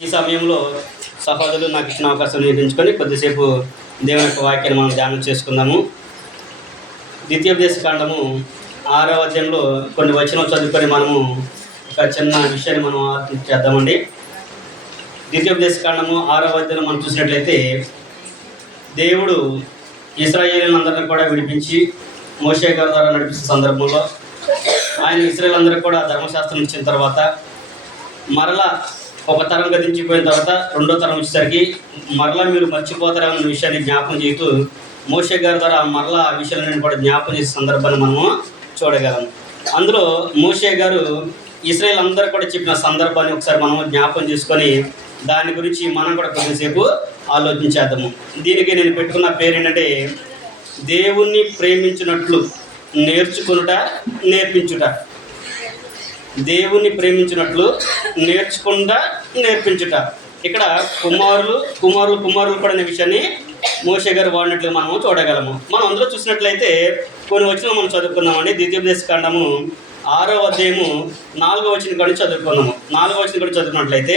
ఈ సమయంలో సహోదరులు నాకు ఇచ్చిన అవకాశం నిర్మించుకొని కొద్దిసేపు దేవుని యొక్క వాక్యాన్ని మనం ధ్యానం చేసుకుందాము. ద్వితీయోపదేశ కాండము ఆరో అధ్యాయంలో కొన్ని వచనం చదువుకొని మనము ఒక చిన్న విషయాన్ని మనం ఆలోచన చేద్దామండి. ద్వితీయోపదేశ కాండము ఆరో అధ్యాయంలో మనం చూసినట్లయితే దేవుడు ఇస్రాయేలీలందరినీ కూడా విడిపించి మోషే గారి ద్వారా నడిపిస్తున్న సందర్భంలో ఆయన ఇస్రాయేల్ అందరూ కూడా ధర్మశాస్త్రం ఇచ్చిన తర్వాత మరలా ఒక తరం గదించిపోయిన తర్వాత రెండో తరం వచ్చేసరికి మరలా మీరు మర్చిపోతారన్న విషయాన్ని జ్ఞాపకం చేస్తూ మోషే గారి ద్వారా మరలా ఆ విషయాలను కూడా జ్ఞాపకం చేసే సందర్భాన్ని మనము చూడగలం. అందులో మోషే గారు ఇస్రాయేల్ అందరూ కూడా చెప్పిన సందర్భాన్ని ఒకసారి మనం జ్ఞాపకం చేసుకొని దాని గురించి మనం కూడా కొద్దిసేపు ఆలోచించేద్దాము. దీనికి నేను పెట్టుకున్న పేరు ఏంటంటే దేవుణ్ణి ప్రేమించినట్లు నేర్చుకునుట నేర్పించుట. దేవుణ్ణి ప్రేమించినట్లు నేర్చుకుండా నేర్పించుట. ఇక్కడ కుమారులు కుమారులు కుమారులు కూడా అనే విషయాన్ని మోషే గారు వాడినట్లు మనము చూడగలము. మనం అందులో చూసినట్లయితే కొన్ని వచ్చిన మనం చదువుకుందామండి. ద్వితీయోపదేశ కాండము ఆరో అధ్యాయము నాలుగో వచ్చిన కూడా చదువుకున్నాము. నాలుగో వచ్చిన కూడా చదువుకున్నట్లయితే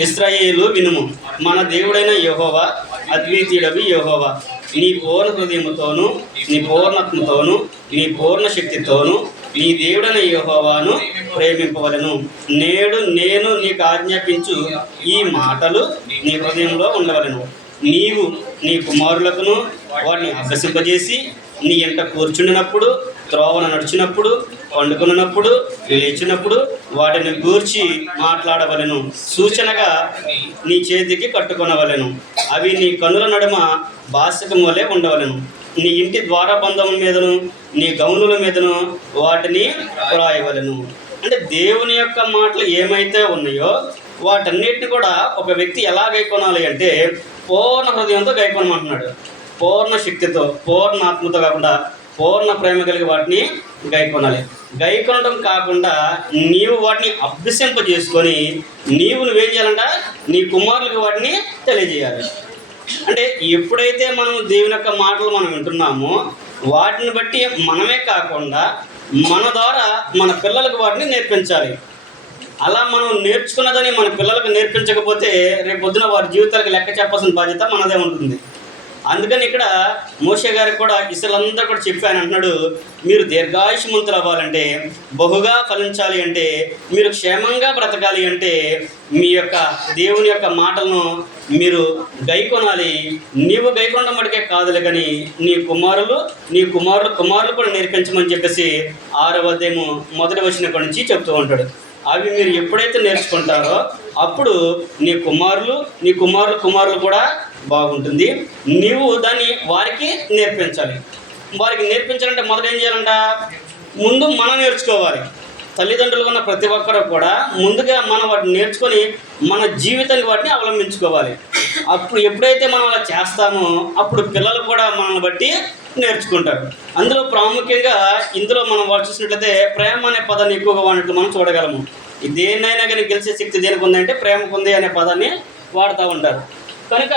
ఇస్రాయేలు వినుము. మన దేవుడైన యహోవా అద్వితీయుడవి యహోవా. నీ పూర్ణ హృదయముతోను నీ పూర్ణత్మతోను నీ పూర్ణ శక్తితోను నీ దేవుడైన యహోవాను ప్రేమింపవలను. నేడు నేను నీకు ఆజ్ఞాపించు ఈ మాటలు నీ హృదయంలో ఉండవలను. నీవు నీ కుమారులకును వాటిని అభ్యసింపజేసి నీ ఎంట కూర్చుండినప్పుడు త్రోవన నడిచినప్పుడు పండుకున్నప్పుడు లేచినప్పుడు వాటిని గూర్చి మాట్లాడవలెను. సూచనగా నీ చేతికి కట్టుకొనవలను. అవి నీ కనుల నడుమ బాసికం వలె ఉండవలెను. నీ ఇంటి ద్వారబంధముల మీదను నీ గౌనుల మీదను వాటిని వ్రాయవలెను అంటే దేవుని యొక్క మాటలు ఏమైతే ఉన్నాయో వాటన్నిటిని కూడా ఒక వ్యక్తి ఎలా గైకొనాలి అంటే పూర్ణ హృదయంతో గైకొనమంటున్నాడు. పూర్ణ శక్తితో పూర్ణ ఆత్మతో కాకుండా పూర్ణ ప్రేమ కలిగి వాటిని గైకొనాలి. గైకొనడం కాకుండా నీవు వాటిని అభ్యసింప చేసుకొని నీవు నువ్వేం చేయాలంట? నీ కుమారులకు వాటిని తెలియజేయాలి. అంటే ఎప్పుడైతే మనం దేవుని యొక్క మాటలు మనం వింటున్నామో వాటిని బట్టి మనమే కాకుండా మన ద్వారా మన పిల్లలకు వాటిని నేర్పించాలి. అలా మనం నేర్చుకున్నదని మన పిల్లలకు నేర్పించకపోతే రేపు పొద్దున వారి జీవితాలకు లెక్క చెప్పాల్సిన బాధ్యత మనదే ఉంటుంది. అందుకని ఇక్కడ మోషే గారికి కూడా ఇసలంతా కూడా చెప్పాను అంటున్నాడు మీరు దీర్ఘాయుషమంతులు అవ్వాలంటే బహుగా ఫలించాలి అంటే మీరు క్షేమంగా బ్రతకాలి అంటే మీ యొక్క దేవుని యొక్క మాటలను మీరు గైకొనాలి. నీవు గైకొనడం మటుకే కాదులే కానీ నీ కుమారులు నీ కుమారులు కుమారులు కూడా నేర్పించమని చెప్పేసి ఆరవ అధ్యాయము మొదటి వచ్చిన నుంచి చెప్తూ ఉంటాడు. అవి మీరు ఎప్పుడైతే నేర్చుకుంటారో అప్పుడు నీ కుమారులు నీ కుమారులు కుమారులు కూడా బాగుంటుంది. నీవు దాన్ని వారికి నేర్పించాలి. వారికి నేర్పించాలంటే మొదట ఏం చేయాలంట? ముందు మనం నేర్చుకోవాలి. తల్లిదండ్రులు ఉన్న ప్రతి ఒక్కరు కూడా ముందుగా మనం వాటిని నేర్చుకొని మన జీవితానికి వాటిని అవలంబించుకోవాలి. అప్పుడు ఎప్పుడైతే మనం అలా చేస్తామో అప్పుడు పిల్లలు కూడా మనల్ని బట్టి నేర్చుకుంటారు. అందులో ప్రాముఖ్యంగా ఇందులో మనం వాళ్ళు చూసినట్లయితే ప్రేమ అనే పదాన్ని ఎక్కువగా వాడినట్లు మనం చూడగలము. దేన్నైనా కానీ గెలిచే శక్తి దేనికి ఉందంటే ప్రేమకు ఉంది అనే పదాన్ని వాడుతూ ఉంటారు. కనుక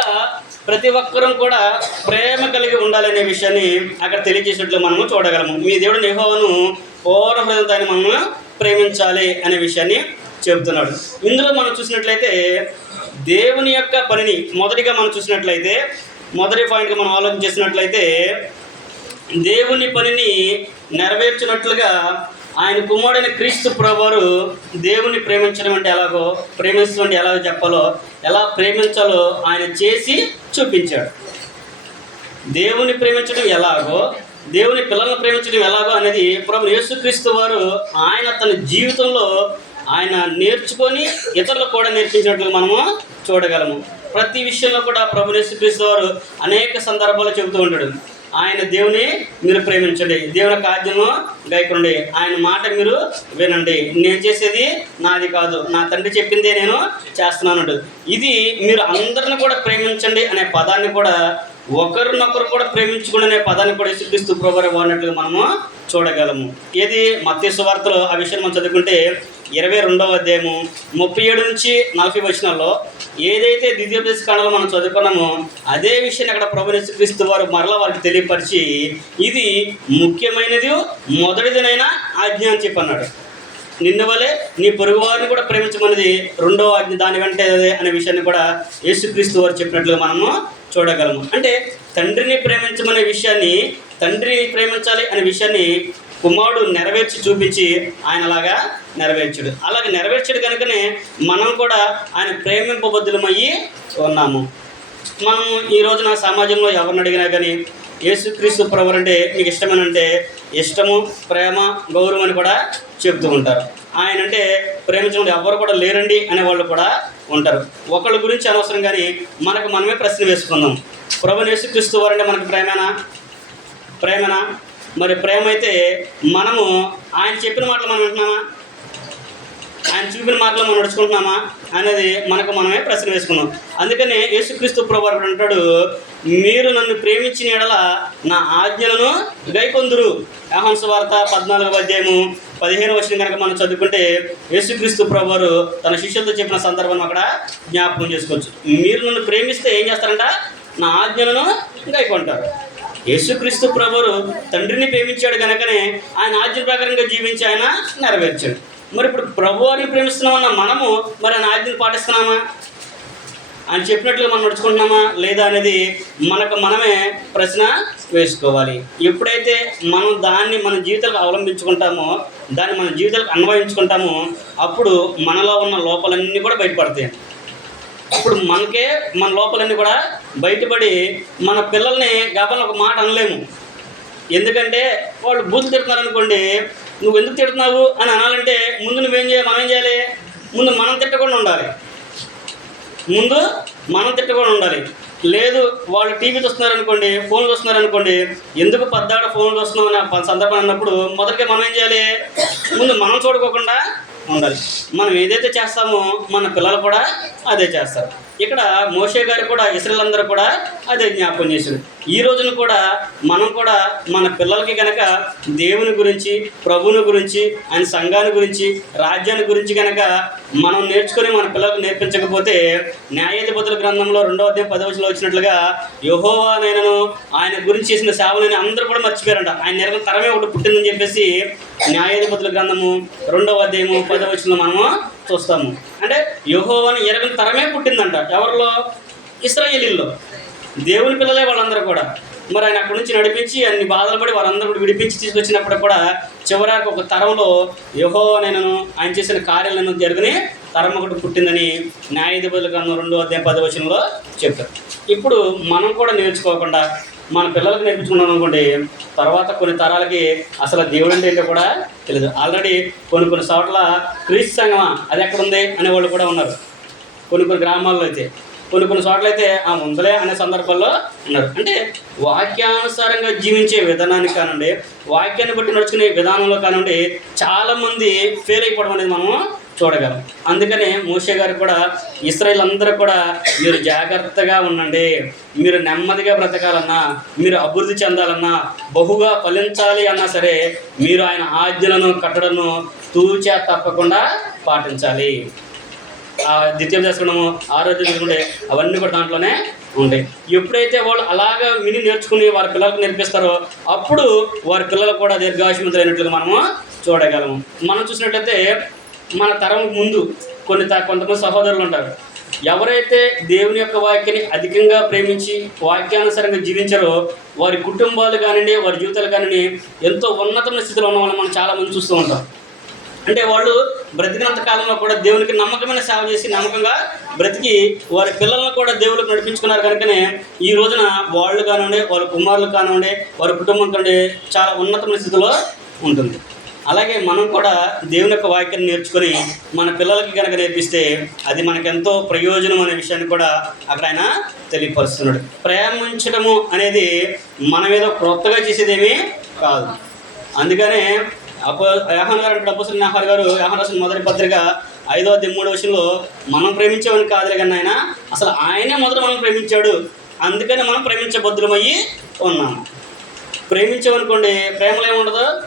ప్రతి ఒక్కరూ కూడా ప్రేమ కలిగి ఉండాలనే విషయాన్ని అక్కడ తెలియజేసినట్లు మనము చూడగలము. మీ దేవుడు నిహోవను పూర్ణ హృదయంతో మనము ప్రేమించాలి అనే విషయాన్ని చెబుతున్నాడు. ఇందులో మనం చూసినట్లయితే దేవుని యొక్క పనిని మొదటిగా మనం చూసినట్లయితే మొదటి పాయింట్గా మనం ఆలోచన చేసినట్లయితే దేవుని పనిని నెరవేర్చినట్లుగా ఆయన కుమారుడైన క్రీస్తు ప్రభువారు దేవుని ప్రేమించడం అంటే ఎలాగో ప్రేమించడం అంటే ఎలాగో చెప్పాలో ఎలా ప్రేమించాలో ఆయన చేసి చూపించాడు. దేవుని ప్రేమించడం ఎలాగో దేవుని పిల్లలను ప్రేమించడం ఎలాగో అనేది ప్రభు యేసుక్రీస్తు వారు ఆయన తన జీవితంలో ఆయన నేర్చుకొని ఇతరులకు కూడా నేర్పించినట్లు మనము చూడగలము. ప్రతి విషయంలో కూడా ప్రభు యేసుక్రీస్తు వారు అనేక సందర్భాలు చెబుతూ ఉంటాడు. ఆయన దేవుని మీరు ప్రేమించండి. దేవుని కార్యము గైకుండి ఆయన మాట మీరు వినండి. నేను చేసేది నాది కాదు. నా తండ్రి చెప్పిందే నేను చేస్తున్నాను ఇది మీరు అందరిని కూడా ప్రేమించండి అనే పదాన్ని కూడా ఒకరినొకరు కూడా ప్రేమించుకుని అనే పదాన్ని కూడా చూపిస్తూ ప్రభు వాడినట్లుగా మనము చూడగలము. ఏది మత్స్య వార్తలో ఆ విషయం మనం చదువుకుంటే ఇరవై రెండవ అధ్యాయము ముప్పై ఏడు నుంచి నలభై వచనంలో ఏదైతే దివ్యోపదేశ కాలంలో మనం చదువుకున్నామో అదే విషయాన్ని అక్కడ ప్రభు వారు మరలా వారికి తెలియపరిచి ఇది ముఖ్యమైనది మొదటిదినైనా ఆజ్ఞ అని చెప్పన్నాడు. నిన్ను వలె నీ పొరుగు వారిని కూడా ప్రేమించమన్నది రెండవ ఆజ్ఞ దాని వెంటే అనే విషయాన్ని కూడా యేసుక్రీస్తు వారు చెప్పినట్లుగా మనము చూడగలము. అంటే తండ్రిని ప్రేమించమనే విషయాన్ని తండ్రిని ప్రేమించాలి అనే విషయాన్ని కుమారుడు నెరవేర్చి చూపించి ఆయనలాగా నెరవేర్చాడు. అలాగే నెరవేర్చాడు కనుకనే మనం కూడా ఆయన ప్రేమింపబద్ధులమయ్యి ఉన్నాము. మనం ఈ రోజున సమాజంలో ఎవరిని అడిగినా కానీ యేసుక్రీస్తు ప్రభు అంటే మీకు ఇష్టమేనంటే ఇష్టము ప్రేమ గౌరవం అని కూడా చెప్తూ ఉంటారు. ఆయన అంటే ప్రేమించడం ఎవరు కూడా లేరండి అనే వాళ్ళు కూడా ఉంటారు. ఒకళ్ళ గురించి అనవసరం కానీ మనకు మనమే ప్రశ్న వేసుకుందాం. ప్రభు యేసుక్రీస్తు వారంటే మనకు ప్రేమేనా? ప్రేమనా? మరి ప్రేమ అయితే మనము ఆయన చెప్పిన మాటలు మనం వింటున్నామా? ఆయన చూపిన మాటలు మనం నడుచుకుంటున్నామా? అనేది మనకు మనమే ప్రశ్న వేసుకున్నాం. అందుకనే యేసుక్రీస్తు ప్రభు అంటాడు మీరు నన్ను ప్రేమించిన ఎడల నా ఆజ్ఞలను గైకొందురు. యాహంస వార్త పద్నాలుగవ అధ్యాయము పదిహేను వచ్చిన కనుక మనం చదువుకుంటే యేసుక్రీస్తు ప్రభువారు తన శిష్యులతో చెప్పిన సందర్భం అక్కడ జ్ఞాపకం చేసుకోవచ్చు. మీరు నన్ను ప్రేమిస్తే ఏం చేస్తారంట? నా ఆజ్ఞలను గైకొంటారు. యేసుక్రీస్తు ప్రభువు తండ్రిని ప్రేమించాడు కనుకనే ఆయన ఆజ్ఞ ప్రకారంగా జీవించి ఆయన నెరవేర్చాడు. మరి ఇప్పుడు ప్రభు అని ప్రేమిస్తున్నామన్న మనము మరి ఆయన ఆజ్ఞను పాటిస్తున్నామా? ఆయన చెప్పినట్లుగా మనం నడుచుకుంటున్నామా? లేదా అనేది మనకు మనమే ప్రశ్న వేసుకోవాలి. ఎప్పుడైతే మనం దాన్ని మన జీవితాలకు అవలంబించుకుంటామో దాన్ని మన జీవితాలకు అన్వయించుకుంటామో అప్పుడు మనలో ఉన్న లోపాలన్నీ కూడా బయటపడతాయి. ఇప్పుడు మనకే మన లోపలన్నీ కూడా బయటపడి మన పిల్లల్ని గబల ఒక మాట అనలేము. ఎందుకంటే వాళ్ళు బూతులు తిడుతున్నారు అనుకోండి నువ్వు ఎందుకు తిడుతున్నావు? అని అనాలంటే ముందు నువ్వేం చేయాలి మనం ఏం చేయాలి? ముందు మనం తిట్టకుండా ఉండాలి. ముందు మనం తిట్టకుండా ఉండాలి. లేదు వాళ్ళు టీవీ చూస్తున్నారు అనుకోండి ఫోన్ చూస్తున్నారు అనుకోండి ఎందుకు పద్దాడ ఫోన్ చూస్తున్నాం అనే సందర్భం అన్నప్పుడు మొదటిగా మనం ఏం చేయాలి? ముందు మనం చూడుకోకుండా ఉండాలి. మనం ఏదైతే చేస్తామో మన పిల్లలు కూడా అదే చేస్తారు. ఇక్కడ మోషే గారు కూడా ఇస్రాయలందరూ కూడా అదే జ్ఞాపకం చేశారు. ఈ రోజున కూడా మనం కూడా మన పిల్లలకి కనుక దేవుని గురించి ప్రభుని గురించి ఆయన సంఘాన్ని గురించి రాజ్యాన్ని గురించి కనుక మనం నేర్చుకొని మన పిల్లలకు నేర్పించకపోతే న్యాయాధిపతుల గ్రంథంలో రెండవ అధ్యాయం పదవచనంలో వచ్చినట్లుగా యహోవా నేనను ఆయన గురించి చేసిన సేవలని అందరూ కూడా మర్చిపోయారంట. ఆయన నెరవేరు తరమే ఒకటి పుట్టిందని చెప్పేసి న్యాయాధిపతుల గ్రంథము రెండవ అధ్యాయము పదవచనంలో మనము చూస్తాము. అంటే యహోవాని ఎరగని తరమే పుట్టిందంట. ఎవరిలో? ఇస్రాయేలీల్లో. దేవుని పిల్లలే వాళ్ళందరూ కూడా. మరి ఆయన అక్కడి నుంచి నడిపించి అన్ని బాధలు పడి వారందరూ కూడా విడిపించి తీసుకొచ్చినప్పుడు కూడా చివరికి ఒక తరంలో యహో నేను ఆయన చేసిన కార్యాలను జరుగుని తరం ఒకటి పుట్టిందని న్యాయాధిపతుల కన్నా రెండో అధ్యాయం పదవచనంలో చెప్తారు. ఇప్పుడు మనం కూడా నేర్చుకోకుండా మన పిల్లలకు నేర్పించుకున్నాం అనుకోండి తర్వాత కొన్ని తరాలకి అసలు దేవుడు అంటే ఏంటో కూడా తెలియదు ఆల్రెడీ కొన్ని కొన్ని చోట్ల క్రీస్తు సంగమా అది ఎక్కడ ఉంది అనేవాళ్ళు కూడా ఉన్నారు. కొన్ని కొన్ని గ్రామాల్లో అయితే. కొన్ని కొన్ని చోట్ల అయితే ఆ ముందలే అనే సందర్భాల్లో ఉన్నారు. అంటే వాక్యానుసారంగా జీవించే విధానానికి కానివ్వండి వాక్యాన్ని బట్టి నడుచుకునే విధానంలో కానివ్వండి చాలామంది ఫెయిల్ అయిపోవడం అనేది మనం చూడగలం. అందుకనే మోషే గారు కూడా ఇస్రాయల్ అందరూ కూడా మీరు జాగ్రత్తగా ఉండండి. మీరు నెమ్మదిగా బ్రతకాలన్నా మీరు అభివృద్ధి చెందాలన్నా బహుగా ఫలించాలి అన్నా సరే మీరు ఆయన ఆజ్ఞలను కట్టడను తూచా తప్పకుండా పాటించాలి. ఆ ద్వితీయ దర్శనము ఆరోగ్యం చేసుకుంటే అవన్నీ కూడా దాంట్లోనే ఉంటాయి. ఎప్పుడైతే వాళ్ళు అలాగా విని నేర్చుకుని వారి పిల్లలకు నేర్పిస్తారో అప్పుడు వారి పిల్లలు కూడా దీర్ఘాశమంతులైనట్లుగా మనము చూడగలము. మనం చూసినట్లయితే మన తరం ముందు కొన్ని కొంతమంది సహోదరులు ఉంటారు. ఎవరైతే దేవుని యొక్క వాక్యాన్ని అధికంగా ప్రేమించి వాక్యానుసారంగా జీవించారో వారి కుటుంబాలు కానివ్వండి వారి జీవితాలు కానివ్వండి ఎంతో ఉన్నతమైన స్థితిలో ఉన్న వాళ్ళని మనం చాలామంది చూస్తూ ఉంటాం. అంటే వాళ్ళు బ్రతికినంత కాలంలో కూడా దేవునికి నమ్మకమైన సేవ చేసి నమ్మకంగా బ్రతికి వారి పిల్లలను కూడా దేవులకు నడిపించుకున్నారు కనుకనే ఈ రోజున వాళ్ళు కానివ్వండి వారి కుమారులు కానివ్వండి వారి కుటుంబం కానివ్వండి చాలా ఉన్నతమైన స్థితిలో ఉంటుంది. అలాగే మనం కూడా దేవుని యొక్క వాక్యాన్ని నేర్చుకొని మన పిల్లలకి కనుక నేర్పిస్తే అది మనకెంతో ప్రయోజనం అనే విషయాన్ని కూడా అక్కడ ఆయన తెలియపరుస్తున్నాడు. ప్రేమించడము అనేది మనం ఏదో క్రొత్తగా చేసేదేమీ కాదు. అందుకనే అపో యాహన్ గారు ఇప్పుడు అపోసిన నాహార్ గారు యాహన్ రాసిన మొదటి పత్రిక ఐదో అధ్యాయం మూడో విషయంలో మనం ప్రేమించేవని కాదులే కానీ ఆయన అసలు ఆయనే మొదట మనం ప్రేమించాడు. అందుకని మనం ప్రేమించబద్ధులమయ్యి ఉన్నాము ప్రేమించామనుకోండి ప్రేమలో ఏముండదు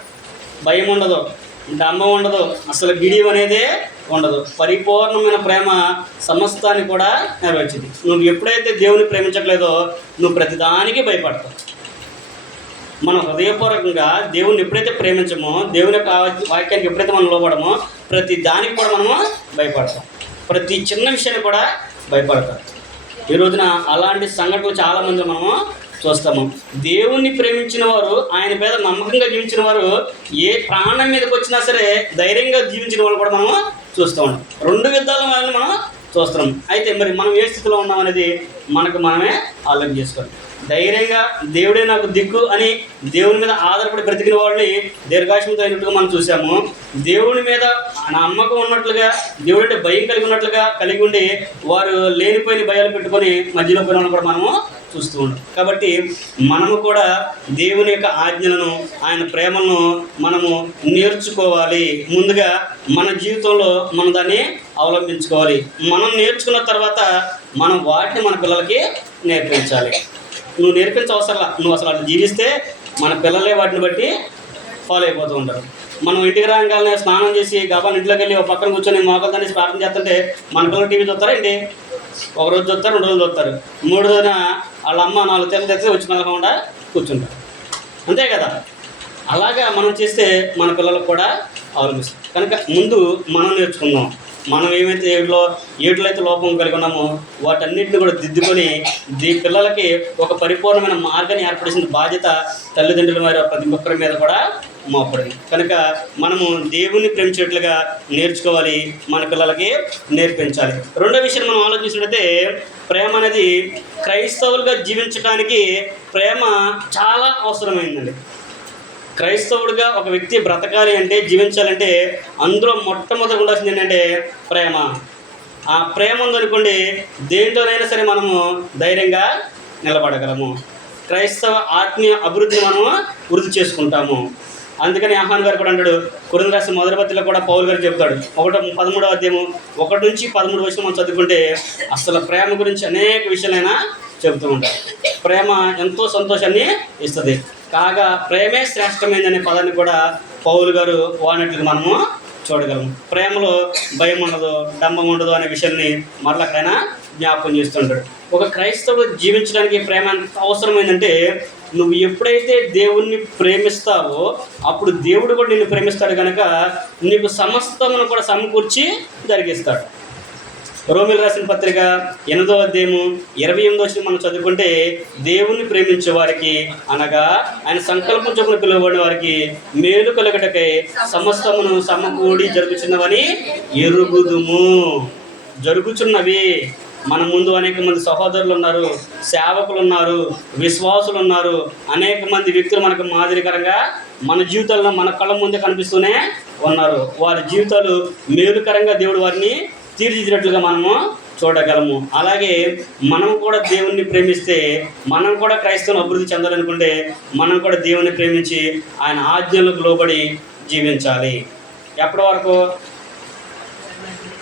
భయం ఉండదు. డమ్మ ఉండదు. అసలు గిడియం అనేదే ఉండదు. పరిపూర్ణమైన ప్రేమ సమస్తాన్ని కూడా నెరవేర్చింది. నువ్వు ఎప్పుడైతే దేవుని ప్రేమించట్లేదో నువ్వు ప్రతిదానికి భయపడతావు. మనం హృదయపూర్వకంగా దేవుణ్ణి ఎప్పుడైతే ప్రేమించమో దేవుని యొక్క వాక్యానికి ఎప్పుడైతే మనం లోపడమో ప్రతి దానికి కూడా మనము భయపడతాం. ప్రతి చిన్న విషయాన్ని కూడా భయపడతాం. ఈ రోజున అలాంటి సంఘటనలు చాలా మంది మనము చూస్తాము. దేవుణ్ణి ప్రేమించిన వారు ఆయన మీద నమ్మకంగా జీవించిన వారు ఏ ప్రాణం మీదకి వచ్చినా సరే ధైర్యంగా జీవించిన వాళ్ళు కూడా మనము చూస్తూ ఉంటాం. రెండు విధాల వాళ్ళని మనం చూస్తున్నాం. అయితే మరి మనం ఏ స్థితిలో ఉన్నాం అనేది మనకు మనమే ఆలోచన చేసుకోవాలి. ధైర్యంగా దేవుడే నాకు దిక్కు అని దేవుని మీద ఆధారపడి బ్రతికిన వాళ్ళని దీర్ఘాశంతో అయినట్టుగా మనం చూసాము దేవుని మీద నమ్మకం ఉన్నట్లుగా దేవుడు అంటే భయం కలిగి ఉన్నట్లుగా కలిగి ఉండి వారు లేనిపోయిన భయాలు పెట్టుకొని మధ్యలో పోయిన కూడా మనము చూస్తూ ఉంటాం. కాబట్టి మనము కూడా దేవుని యొక్క ఆజ్ఞలను ఆయన ప్రేమను మనము నేర్చుకోవాలి. ముందుగా మన జీవితంలో మనం దాన్ని అవలంబించుకోవాలి. మనం నేర్చుకున్న తర్వాత మనం వాటిని మన పిల్లలకి నేర్పించాలి. నువ్వు నేర్పించే అవసరం నువ్వు అసలు అట్లా జీవిస్తే మన పిల్లలే వాటిని బట్టి ఫాలో అయిపోతూ ఉంటారు. మనం ఇంటికి రాగానే స్నానం చేసి గబాన్ ఇంట్లోకి వెళ్ళి ఒక పక్కన కూర్చొని మోకలు తనేసి ప్రార్థన చేస్తుంటే మన పిల్లలు టీవీ చూస్తారా ఏంటి? ఒక రోజు చూస్తారు రెండు రోజులు చూస్తారు. మూడు రోజున వాళ్ళ అమ్మ నాలుగు తెల్ల తెచ్చి వచ్చి మెలకుండా కూర్చుంటారు. అంతే కదా? అలాగా మనం చేస్తే మన పిల్లలకు కూడా అవలంబిస్తుంది కనుక ముందు మనం నేర్చుకుందాం. మనం ఏమైతే ఏట్లో ఏట్లో అయితే లోపం కలిగి ఉన్నామో వాటన్నిటిని కూడా దిద్దుకొని దీ పిల్లలకి ఒక పరిపూర్ణమైన మార్గాన్ని ఏర్పడేసిన బాధ్యత తల్లిదండ్రుల వారి ప్రతి ఒక్కరి మీద కూడా మోపడింది కనుక మనము దేవుణ్ణి ప్రేమించేట్లుగా నేర్చుకోవాలి మన పిల్లలకి నేర్పించాలి. రెండో విషయం మనం ఆలోచించినట్లయితే ప్రేమ అనేది క్రైస్తవులుగా జీవించడానికి ప్రేమ చాలా అవసరమైందండి. క్రైస్తవుడిగా ఒక వ్యక్తి బ్రతకాలి అంటే జీవించాలంటే అందులో మొట్టమొదటి ఉండాల్సింది ఏంటంటే ప్రేమ. ఆ ప్రేమ ఉందనుకోండి దేంట్లోనైనా సరే మనము ధైర్యంగా నిలబడగలము. క్రైస్తవ ఆత్మీయ అభివృద్ధిని మనము వృద్ధి చేసుకుంటాము. అందుకని ఆహ్వాన్ గారు కూడా అంటాడు కురుంద రాసిన మొదటి కూడా పౌరు గారు చెప్తాడు. ఒకటో పదమూడవ అధ్యాయము ఒకటి నుంచి పదమూడు వచ్చిన మనం చదువుకుంటే అసలు ప్రేమ గురించి అనేక విషయాలైనా చెబుతూ ఉంటారు. ప్రేమ ఎంతో సంతోషాన్ని ఇస్తుంది. కాగా ప్రేమే శ్రేష్టమైందనే పదాన్ని కూడా పౌలు గారు వాడినట్లు మనము చూడగలము ప్రేమలో భయం ఉండదు డంబం ఉండదు అనే విషయాన్ని మరలకైనా జ్ఞాపకం చేస్తుంటాడు. ఒక క్రైస్తవుడు జీవించడానికి ప్రేమ ఎంత అవసరమైందంటే నువ్వు ఎప్పుడైతే దేవుణ్ణి ప్రేమిస్తావో అప్పుడు దేవుడు కూడా నిన్ను ప్రేమిస్తాడు కనుక నీకు సమస్తమును కూడా సమకూర్చి జరిగిస్తాడు. రోమిల్ రాసిన పత్రిక ఎనిమిదో అధ్యాయము ఇరవై ఎనిమిదో వచ్చిన మనం చదువుకుంటే దేవుణ్ణి ప్రేమించే వారికి అనగా ఆయన సంకల్పం చొప్పున పిలువబడిన వారికి మేలు కలగటకై సమస్తమును సమకూడి జరుగుచున్నవని ఎరుగుదుము. జరుగుచున్నవి. మన ముందు అనేక మంది సహోదరులు ఉన్నారు సేవకులు ఉన్నారు విశ్వాసులు ఉన్నారు. అనేక మంది వ్యక్తులు మనకు మాదిరికరంగా మన జీవితాల్లో మన కళ్ళ ముందే కనిపిస్తూనే ఉన్నారు. వారి జీవితాలు మేలుకరంగా దేవుడు వారిని తీర్చిదిద్దినట్లుగా మనము చూడగలము. అలాగే మనం కూడా దేవుణ్ణి ప్రేమిస్తే మనం కూడా క్రైస్తవం అభివృద్ధి చెందాలనుకుంటే మనం కూడా దేవుణ్ణి ప్రేమించి ఆయన ఆజ్ఞలకు లోబడి జీవించాలి. ఎప్పటి వరకు?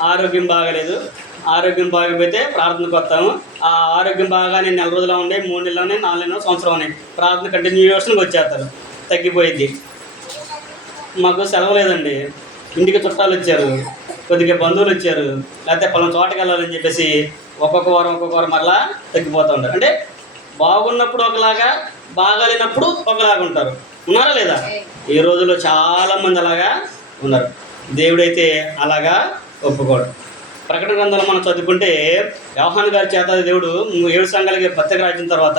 ఆరోగ్యం బాగలేదు. ఆరోగ్యం బాగపోతే ప్రార్థనకు వస్తాము ఆ ఆరోగ్యం బాగా నేను నెల రోజులు ఉన్నాయి మూడు నెలలు ఉన్నాయి నాలుగు నెలలు సంవత్సరం ఉన్నాయి. ప్రార్థన కంటిన్యూషన్కి వచ్చేస్తారు. తగ్గిపోయింది మాకు సెలవు లేదండి. ఇంటికి చుట్టాలు వచ్చారు. కొద్దిగా బంధువులు వచ్చారు. లేకపోతే పలానా చోటకి వెళ్ళాలని చెప్పేసి ఒక్కొక్క వారం ఒక్కొక్క వారం మరలా తగ్గిపోతూ ఉంటారు. అంటే బాగున్నప్పుడు ఒకలాగా బాగాలేనప్పుడు ఒకలాగా ఉంటారు. ఉన్నారా లేదా? ఈ రోజుల్లో చాలామంది అలాగా ఉన్నారు. దేవుడైతే అలాగా ఒప్పుకోడు. ప్రకటన గ్రంథంలో మనం చదువుకుంటే వ్యవహాన్ గారి చేత దేవుడు ఏడు సంఘాలకి పత్రిక రాసిన తర్వాత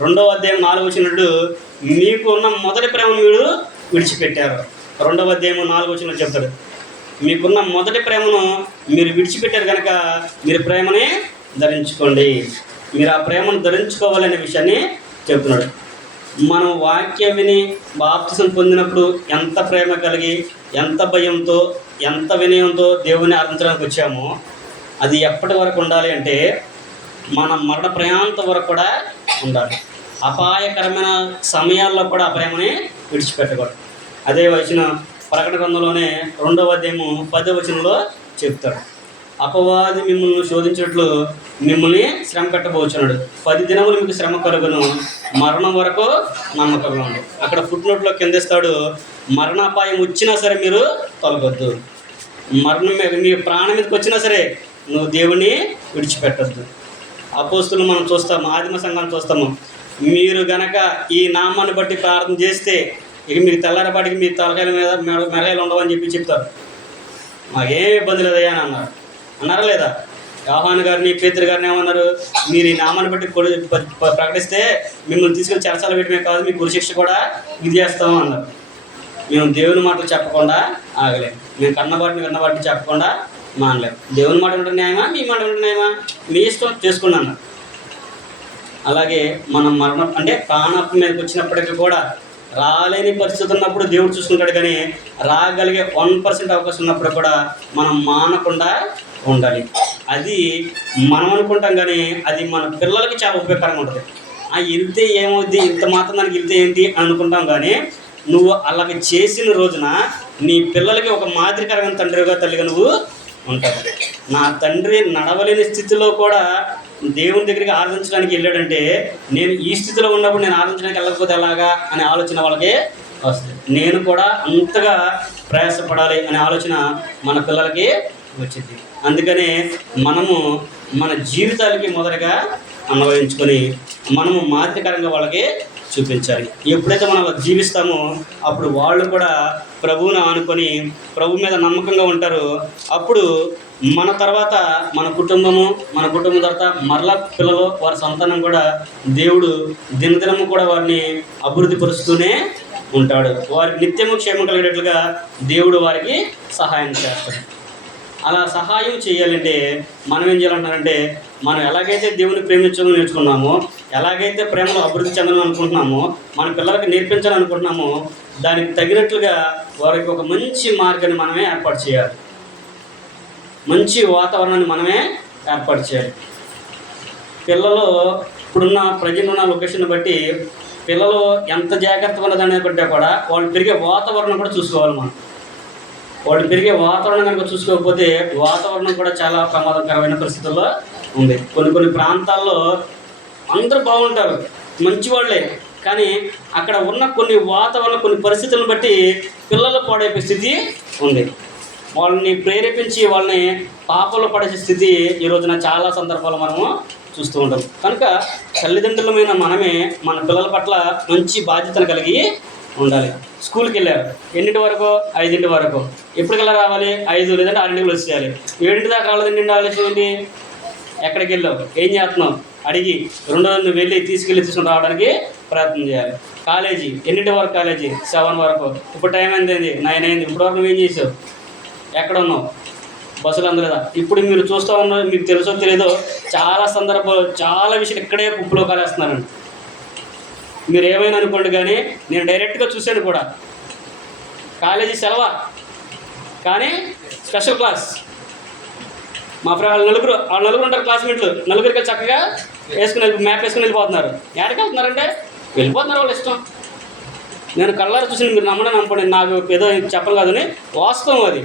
రెండవ అధ్యాయం నాలుగు వచ్చినట్టు మీకు ఉన్న మొదటి ప్రేమను మీరు విడిచిపెట్టారు. రెండవ అధ్యాయం నాలుగు వచ్చినట్టు చెప్తాడు. మీకున్న మొదటి ప్రేమను మీరు విడిచిపెట్టారు కనుక మీరు ప్రేమని ధరించుకోండి. మీరు ఆ ప్రేమను ధరించుకోవాలనే విషయాన్ని చెప్తున్నాడు. మనం వాక్యం విని బాప్తిసం పొందినప్పుడు ఎంత ప్రేమ కలిగి ఎంత భయంతో ఎంత వినయంతో దేవుని ఆరాధించడానికి వచ్చామో అది ఎప్పటి వరకు ఉండాలి అంటే మన మరణ ప్రయాణంతో వరకు కూడా ఉండాలి. అపాయకరమైన సమయాల్లో కూడా ఆ ప్రేమని విడిచిపెట్టకూడదు. అదే వచ్చిన ప్రకటన గ్రంథంలోనే రెండవ అధ్యాయము పదవ వచనంలో చెప్తాడు. అపవాది మిమ్మల్ని శోధించినట్లు మిమ్మల్ని శ్రమ కట్టబోచున్నాడు. పది దినములు మీకు శ్రమ కలుగును. మరణం వరకు నమ్మకంగా ఉండు. అక్కడ ఫుట్ నోట్లో కిందిస్తాడు మరణాపాయం వచ్చినా సరే మీరు తొలగొద్దు. మరణం మీద మీ ప్రాణం మీదకి వచ్చినా సరే నువ్వు దేవుని విడిచిపెట్టద్దు. అపోస్తులు మనం చూస్తాము ఆదిమ సంఘాన్ని చూస్తాము. మీరు గనక ఈ నామాన్ని బట్టి ప్రార్థన చేస్తే ఇక మీకు తెల్లారపాటికి మీ తలకాయల మీద మెడ మెరగాయలు ఉండవని చెప్పి చెప్తారు. మాకేం ఇబ్బంది లేదయ్యా అని అన్నారు. అన్నారా లేదా? యోహాన్ గారిని పేతురు గారిని ఏమన్నారు? మీరు ఈ నామాన్ని బట్టి కొడు ప్రకటిస్తే మిమ్మల్ని తీసుకుని చెరసాల పెట్టడమే కాదు మీ గురుశిక్ష కూడా ఇది చేస్తాము అన్నారు. మేము దేవుని మాటలు చెప్పకుండా ఆగలేము మేము కన్నబాటిని విన్నబాటిని చెప్పకుండా మానలేము దేవుని మాట ఉంటే న్యాయమా? మీ మాట ఉంటే న్యాయమా? మీ ఇష్టం చేసుకున్నాను అలాగే మనం మరణం అంటే ప్రాణపు మీదకి వచ్చినప్పటికీ కూడా రాలేని పరిస్థితి ఉన్నప్పుడు దేవుడు చూసుకుంటాడు కానీ రాగలిగే వన్ పర్సెంట్ అవకాశం ఉన్నప్పుడు కూడా మనం మానకుండా ఉండాలి. అది మనం అనుకుంటాం కానీ అది మన పిల్లలకి చాలా ఉపయోగకరంగా ఉంటుంది. ఆ వెళ్తే ఏమవుద్ది? ఇంత మాత్రం దానికి వెళ్తే ఏంటి అనుకుంటాం కానీ నువ్వు అలాగ చేసిన రోజున నీ పిల్లలకి ఒక మాదిరికరమైన తండ్రిగా తల్లిగా నువ్వు ఉంటావు. నా తండ్రి నడవలేని స్థితిలో కూడా దేవుని దగ్గరికి ఆరాధించడానికి వెళ్ళాడంటే నేను ఈ స్థితిలో ఉన్నప్పుడు నేను ఆరాధించడానికి వెళ్ళకపోతే ఎలాగా అనే ఆలోచన వాళ్ళకి వస్తుంది. నేను కూడా అంతగా ప్రయాసపడాలి అనే ఆలోచన మన పిల్లలకి వచ్చింది. అందుకనే మనము మన జీవితాలకి మొదటగా అన్వయించుకొని మనము మాదిరికరంగా వాళ్ళకి చూపించాలి. ఎప్పుడైతే మనం జీవిస్తామో అప్పుడు వాళ్ళు కూడా ప్రభువును ఆనుకొని ప్రభు మీద నమ్మకంగా ఉంటారు. అప్పుడు మన తర్వాత మన కుటుంబము మన కుటుంబం తర్వాత మరలా పిల్లలు వారి సంతానం కూడా దేవుడు దినదినము కూడా వారిని అభివృద్ధి పరుస్తూనే ఉంటాడు. వారికి నిత్యము క్షేమం కలిగేటట్లుగా దేవుడు వారికి సహాయం చేస్తాడు. అలా సహాయం చేయాలంటే మనం ఏం చేయాలంటారంటే మనం ఎలాగైతే దేవుని ప్రేమించడం నేర్చుకున్నామో ఎలాగైతే ప్రేమలో అభివృద్ధి చెందడం అనుకుంటున్నామో మన పిల్లలకి నేర్పించాలనుకుంటున్నామో దానికి తగినట్లుగా వారికి ఒక మంచి మార్గాన్ని మనమే ఏర్పాటు చేయాలి. మంచి వాతావరణాన్ని మనమే ఏర్పాటు చేయాలి. పిల్లలు ఇప్పుడున్న ప్రజలున్న ఉన్న లొకేషన్ బట్టి పిల్లలు ఎంత జాగ్రత్తగా ఉన్నదనే బట్టి కూడా వాళ్ళు పెరిగే వాతావరణం కూడా చూసుకోవాలి మనం. వాళ్ళు పెరిగే వాతావరణం కనుక చూసుకోకపోతే వాతావరణం కూడా చాలా ప్రమాదకరమైన పరిస్థితుల్లో ఉంది. కొన్ని కొన్ని ప్రాంతాల్లో అందరూ బాగుంటారు మంచి వాళ్ళే. కానీ అక్కడ ఉన్న కొన్ని వాతావరణ కొన్ని పరిస్థితులను బట్టి పిల్లలు పాడైపోయే స్థితి ఉంది. వాళ్ళని ప్రేరేపించి వాళ్ళని పాపంలో పడే స్థితి ఈ రోజున చాలా సందర్భాలు మనము చూస్తూ ఉంటాం. కనుక తల్లిదండ్రులమైన మనమే మన పిల్లల పట్ల మంచి బాధ్యతను కలిగి ఉండాలి. స్కూల్కి వెళ్ళారు. ఎన్నింటి వరకు? ఐదింటి వరకు. ఎప్పటికల్లా రావాలి? ఐదు లేదంటే ఆరింటికి వచ్చేయాలి ఏడింటి దాకా రాలేదండి ఆలోచన ఏంటి ఎక్కడికి వెళ్ళావు? ఏం చేస్తున్నావు? అడిగి రెండో రోజు నువ్వు వెళ్ళి తీసుకెళ్ళి తీసుకుని రావడానికి ప్రయత్నం చేయాలి. కాలేజీ. ఎన్నింటి వరకు కాలేజీ? సెవెన్ వరకు. ఇప్పుడు టైం ఎంత అయింది నైన్ అయింది. ఇప్పుడు వరకు నువ్వేం చేసావు? ఎక్కడ ఉన్నావు బస్సులు అందలేదా ఇప్పుడు మీరు చూస్తూ ఉన్నారు మీకు తెలుసో తెలియదో చాలా సందర్భాలు చాలా విషయాలు ఇక్కడే కుప్పలో కాలేస్తున్నారండి మీరు ఏమైనా అనుకోండి కానీ నేను డైరెక్ట్గా చూశాను కూడా. కాలేజీ సెలవా? కానీ స్పెషల్ క్లాస్. మా ఫ్రెండ్ వాళ్ళు నలుగురు ఆ నలుగురు ఉంటారు క్లాస్మేట్లు. నలుగురికి చక్కగా వేసుకుని వెళ్ళి మ్యాప్ వేసుకుని వెళ్ళిపోతున్నారు. ఎక్కడికి వెళ్తున్నారంటే వెళ్ళిపోతున్నారు వాళ్ళ ఇష్టం. నేను కళ్ళారు చూసి మీరు నమ్మడం నమ్మకండి. నాకు ఏదో చెప్పను కాదని వాస్తవం అది.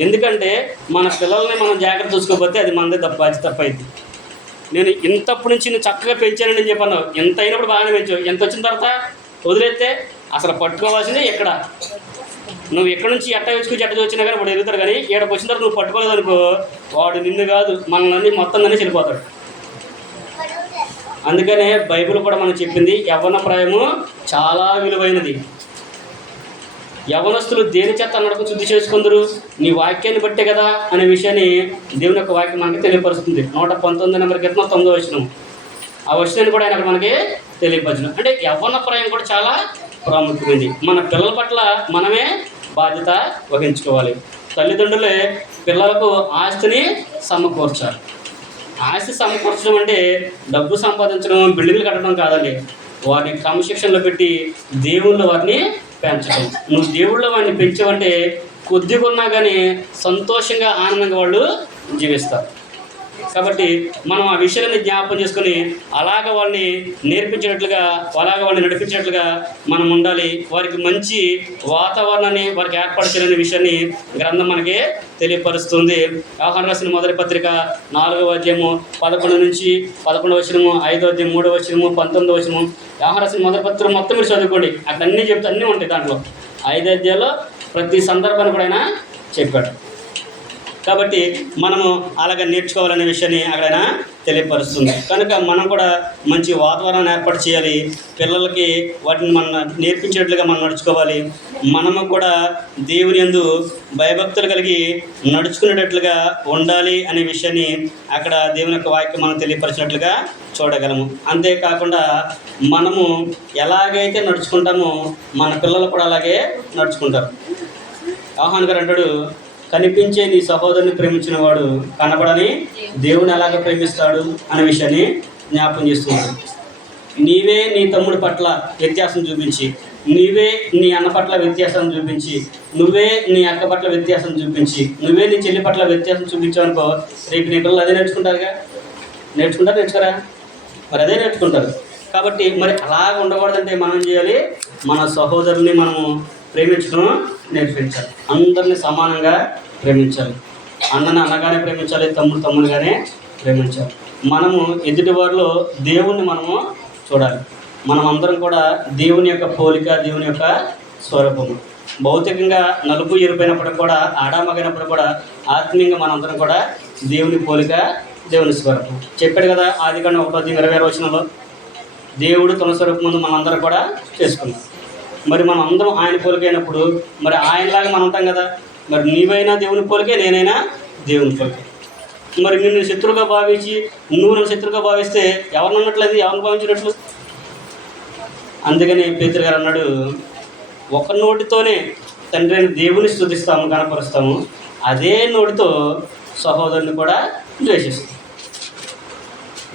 ఎందుకంటే మన పిల్లల్ని మనం జాగ్రత్త చూసుకోకపోతే అది మనదే తప్ప అది తప్పైంది నేను ఇంతప్పటి నుంచి నేను చక్కగా పెంచానని నేను చెప్పాను. ఎంత అయినప్పుడు బాగానే పెంచావు. ఎంత వచ్చిన తర్వాత వదిలేస్తే అసలు పట్టుకోవాల్సిందే ఎక్కడ? నువ్వు ఎక్కడి నుంచి ఎట్ట వేసుకుని ఎట్ట వచ్చినా కానీ వాడు ఎదుగుతారు కానీ ఏడకు వచ్చిన తర్వాత నువ్వు పట్టుకోలేదు అనుకో వాడు నిన్ను కాదు మనల్ని మొత్తం కానీ చనిపోతాడు. అందుకనే బైబిల్ కూడా మనం చెప్పింది యవ్వన ప్రాయము చాలా విలువైనది. యవనస్తులు దేని చేత నడక శుద్ధి చేసుకుందరు? నీ వాక్యాన్ని బట్టే కదా అనే విషయాన్ని దేవుని యొక్క వాక్యం మనకి తెలియపరుస్తుంది. నూట పంతొమ్మిది నెంబర్ క్రితం తొమ్మిదో వచనం. ఆ వచనాన్ని కూడా ఆయన అక్కడ మనకి తెలియపరచడం. అంటే యవ్వన ప్రాయం కూడా చాలా ప్రాముఖ్యమైనది. మన పిల్లల పట్ల మనమే బాధ్యత వహించుకోవాలి. తల్లిదండ్రులే పిల్లలకు ఆస్తిని సమకూర్చాలి. ఆస్తి సమకూర్చడం అంటే డబ్బు సంపాదించడం బిల్డింగ్లు కట్టడం కాదండి. వారిని క్రమశిక్షణలో పెట్టి దేవుళ్ళు వారిని పెంచడం. నువ్వు దేవుళ్ళ వాడిని పెంచావంటే కొద్దిగా ఉన్నా కానీ సంతోషంగా ఆనందంగా వాళ్ళు జీవిస్తారు. కాబట్టి మనం ఆ విషయాన్ని జ్ఞాపకం చేసుకొని అలాగ వాళ్ళని నేర్పించేటట్లుగా అలాగ వాళ్ళని నడిపించేటట్లుగా మనం ఉండాలి. వారికి మంచి వాతావరణాన్ని వారికి ఏర్పాటు చేయాలనే విషయాన్ని గ్రంథం మనకి తెలియపరుస్తుంది. వ్యవహారం రాసిన మొదటి పత్రిక నాలుగవ అధ్యాయము పదకొండు నుంచి పదకొండవ వచనము ఐదో అధ్యాయం మూడవ వచనము పంతొమ్మిదవ వచనము. వ్యవహారం రాసిన మొదటి పత్రిక మొత్తం మీరు చదువుకోండి. అక్కడ అన్నీ చెప్తే అన్నీ ఉంటాయి దాంట్లో. ఐదో అధ్యాయంలో ప్రతి సందర్భాన్ని కూడా ఆయన చెప్పాడు. కాబట్టి మనము అలాగ నేర్చుకోవాలనే విషయాన్ని అక్కడ తెలియపరుస్తుంది. కనుక మనం కూడా మంచి వాతావరణం ఏర్పాటు చేయాలి. పిల్లలకి వాటిని మనం నేర్పించేట్లుగా మనం నడుచుకోవాలి. మనము కూడా దేవుని యందు భయభక్తులు కలిగి నడుచుకునేటట్లుగా ఉండాలి అనే విషయాన్ని అక్కడ దేవుని యొక్క వాక్యం మనం తెలియపరిచినట్లుగా చూడగలము. అంతేకాకుండా మనము ఎలాగైతే నడుచుకుంటామో మన పిల్లలు కూడా అలాగే నడుచుకుంటారు. ఆహ్వాన్ గారు అంటాడు కనిపించే నీ సహోదరుని ప్రేమించిన వాడు కనపడని దేవుని ఎలాగ ప్రేమిస్తాడు అనే విషయాన్ని జ్ఞాపకం చేస్తున్నాడు. నీవే నీ తమ్ముడి పట్ల వ్యత్యాసం చూపించి నీవే నీ అన్న పట్ల వ్యత్యాసం చూపించి నువ్వే నీ అక్క పట్ల వ్యత్యాసం చూపించి నువ్వే నీ చెల్లి పట్ల వ్యత్యాసం చూపించావు అనుకో రేపు నీ పిల్లలు అదే నేర్చుకుంటారుగా? నేర్చుకుంటారు నేర్చుకోరా? మరి అదే నేర్చుకుంటారు. కాబట్టి మరి అలా ఉండకూడదంటే మనం ఏం చేయాలి? మన సహోదరుని మనము ప్రేమించడం నేర్పించాలి అందరిని సమానంగా ప్రేమించాలి. అన్నని అన్నగానే ప్రేమించాలి తమ్ముడు తమ్ముడుగానే ప్రేమించాలి. మనము ఎదుటి వారిలో దేవుణ్ణి మనము చూడాలి. మనం అందరం కూడా దేవుని యొక్క పోలిక దేవుని యొక్క స్వరూపము. భౌతికంగా నలుపు ఎరుపైనప్పుడు కూడా ఆడామగైనప్పుడు కూడా ఆత్మీయంగా మనందరం కూడా దేవుని పోలిక దేవుని స్వరూపం. చెప్పాడు కదా ఆది కన్నా ఒకటో అధ్యాయం ఇరవై రోజులలో దేవుడు తన స్వరూపం ముందు మనందరం కూడా చేసుకున్నాం మరి మనం అందరం ఆయన పోలిక అయినప్పుడు మరి ఆయనలాగా మనం ఉంటాం కదా. మరి నీవైనా దేవుని పోలికే నేనైనా దేవుని పోలికే మరి నిన్ను శత్రువుగా భావించి నువ్వు నన్ను శత్రువుగా భావిస్తే ఎవరిని అన్నట్లేదు? ఎవరిని భావించినట్లు అందుకని పేతురు గారు అన్నాడు ఒక నోటితోనే తండ్రి అయిన దేవుని స్థుతిస్తాము కనపరుస్తాము అదే నోటితో సహోదరుని కూడా ద్వేషిస్తాం.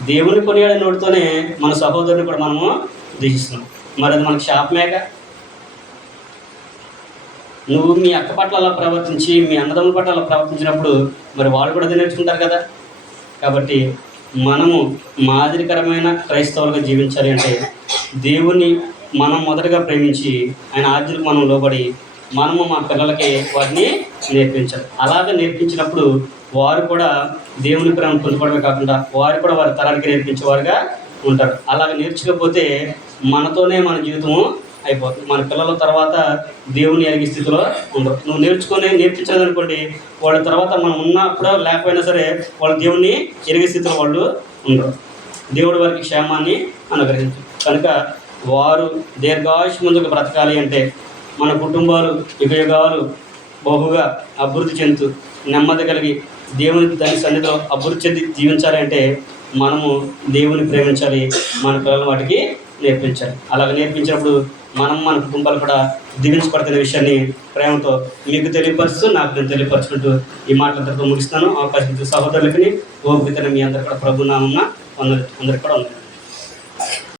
దేవుని కొనియాడే నోటితోనే మన సహోదరుని కూడా మనము ద్వేషిస్తున్నాం. మరి అది మనకి మేక నువ్వు మీ అక్క పట్ల అలా ప్రవర్తించి మీ అన్నదమ్ముల పట్ల అలా ప్రవర్తించినప్పుడు మరి వాళ్ళు కూడా అదే నేర్చుకుంటారు కదా? కాబట్టి మనము మాదిరికరమైన క్రైస్తవులుగా జీవించాలి అంటే దేవుని మనం మొదటగా ప్రేమించి ఆయన ఆజ్ఞలకు మనం లోబడి మనము మా పిల్లలకి వాటిని నేర్పించాలి. అలాగే నేర్పించినప్పుడు వారు కూడా దేవుని ప్రేమ పొందుకోవడమే కాకుండా వారు కూడా వారి తరానికి నేర్పించేవారుగా ఉంటారు. అలాగ నేర్చుకోకపోతే మనతోనే మన జీవితము అయిపోతుంది. మన పిల్లల తర్వాత దేవుని ఎరిగే స్థితిలో ఉండరు. నువ్వు నేర్చుకొని నేర్పించదనుకోండి వాళ్ళ తర్వాత మనం ఉన్నప్పుడు లేకపోయినా సరే వాళ్ళు దేవుణ్ణి ఎరిగే స్థితిలో వాళ్ళు ఉండరు. దేవుడు వారికి క్షేమాన్ని అనుగ్రహించు. కనుక వారు దీర్ఘాయుష్ ముందుకు బ్రతకాలి అంటే మన కుటుంబాలు యుగయుగాలు బహుగా అభివృద్ధి చెందుతూ నెమ్మది కలిగి దేవుని దాని సన్నిధిలో అభివృద్ధి చెంది జీవించాలి అంటే మనము దేవుని ప్రేమించాలి మన పిల్లలు వాటికి నేర్పించాలి. అలాగ నేర్పించినప్పుడు మనం మన కుటుంబాలు కూడా దీవించబడుతున్న విషయాన్ని ప్రేమతో మీకు తెలియపరుస్తూ నాకు నేను తెలియపరచుకుంటూ ఈ మాటలందరితో ముగిస్తాను అవకాశం ఇచ్చిన సహోదరులకి ఓపికని మీ అందరు కూడా ప్రభు నామన్న అందరికి కూడా ఉంది